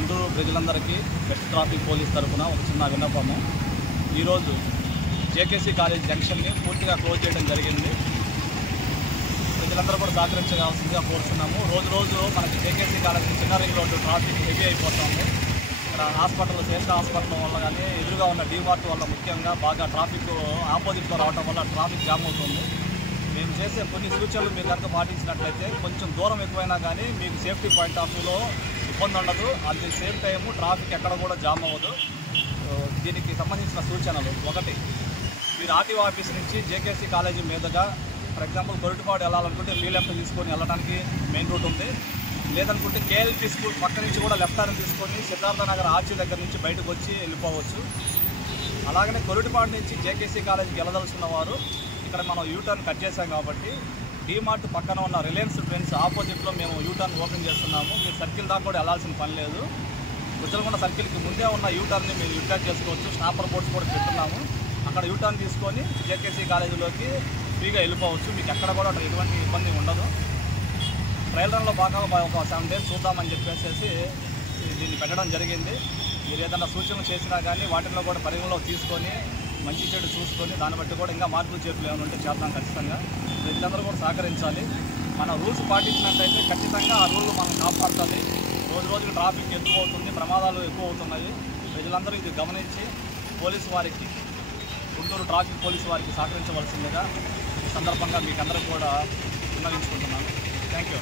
గుంటూరు ప్రజలందరికీ west traffic police తరఫున ఒక చిన్న విన్నపము. ఈరోజు జేకేసీ కాలేజ్ జంక్షన్ని పూర్తిగా క్లోజ్ చేయడం జరిగింది. ప్రజలందరూ కూడా సహకరించవలసిందిగా కోరుతున్నాము. రోజు మనకి జేకేసీ కాలేజ్ చిన్న రింగ్ రోడ్డు ట్రాఫిక్ హెవీ అయిపోతుంది. ఇక్కడ హాస్పిటల్ శ్రేష్ఠ హాస్పిటల్ వల్ల కానీ ఎదురుగా ఉన్న డీమార్ట్ వల్ల ముఖ్యంగా బాగా ట్రాఫిక్ ఆపోజిట్లో రావడం వల్ల ట్రాఫిక్ జామ్ అవుతుంది. మేము చేసే కొన్ని సూచనలు మీరు కనుక పాటించినట్లయితే కొంచెం దూరం ఎక్కువైనా కానీ మీకు సేఫ్టీ పాయింట్ ఆఫ్ వ్యూలో ఇబ్బంది ఉండదు. At the same time traffic ఎక్కడ కూడా జామ్ అవ్వదు. దీనికి సంబంధించిన సూచనలు: ఒకటి, మీరు ఆర్టీఓ ఆఫీస్ నుంచి జేకేసీ కాలేజీ మీదుగా ఫర్ ఎగ్జాంపుల్ గొరటిపాడు వెళ్ళాలనుకుంటే ఫీ లెఫ్ట్ తీసుకొని వెళ్ళడానికి మెయిన్ రూట్ ఉంది. లేదనుకుంటే కేఎల్పీ స్కూల్ పక్క నుంచి కూడా లెఫ్ట్ టర్న్ తీసుకొని సిద్ధార్థ నగర్ ఆర్చీ దగ్గర నుంచి బయటకు వచ్చి వెళ్ళిపోవచ్చు. అలాగనే గొరటిపాడు నుంచి జేకేసీ కాలేజీకి వెళ్ళదలుచున్న వారు ఇక్కడ మనం యూటర్న్ కట్ చేసాం కాబట్టి డీమార్ట్ పక్కన ఉన్న రిలయన్స్ ట్రెండ్స్ ఆపోజిట్లో మేము యూటర్న్ ఓపెన్ చేస్తున్నాము. మీరు సర్కిల్ దాకా కూడా వెళ్ళాల్సిన పని లేదు. గుజ్జలకొండ సర్కిల్కి ముందే ఉన్న యూటర్న్ని మీరు యూటర్న్ చేసుకోవచ్చు. స్నాపర్ బోర్డ్స్ కూడా పెట్టున్నాము. అక్కడ యూటర్న్ తీసుకొని జేకేసీ కాలేజీలోకి ఫ్రీగా వెళ్ళిపోవచ్చు. మీకు ఎక్కడ కూడా ఎటువంటి ఇబ్బంది ఉండదు. ట్రయల్ రన్లో భాగంగా ఒక 7 days చూద్దామని చెప్పేసి దీన్ని పెట్టడం జరిగింది. మీరు ఏదైనా సూచనలు చేసినా కానీ వాటిల్లో కూడా పరిగణలో తీసుకొని మంచి చెడు చూసుకొని దాన్ని బట్టి కూడా ఇంకా మార్పులు చేతులు ఏమైనా ఉంటే చేద్దాం. ఖచ్చితంగా ప్రజలందరూ కూడా సహకరించాలి. మన రూల్స్ పాటించినట్లయితే ఖచ్చితంగా ఆ రూల్ మనం కాపాడుతుంది. రోజుకి ట్రాఫిక్ ఎక్కువ అవుతుంది, ప్రమాదాలు ఎక్కువ అవుతున్నాయి. ప్రజలందరూ ఇది గమనించి పోలీసు వారికి, గుంటూరు ట్రాఫిక్ పోలీసు వారికి సహకరించవలసిందిగా ఈ సందర్భంగా మీకు అందరూ కూడా విన్నవించుకుంటున్నాను. Thank you.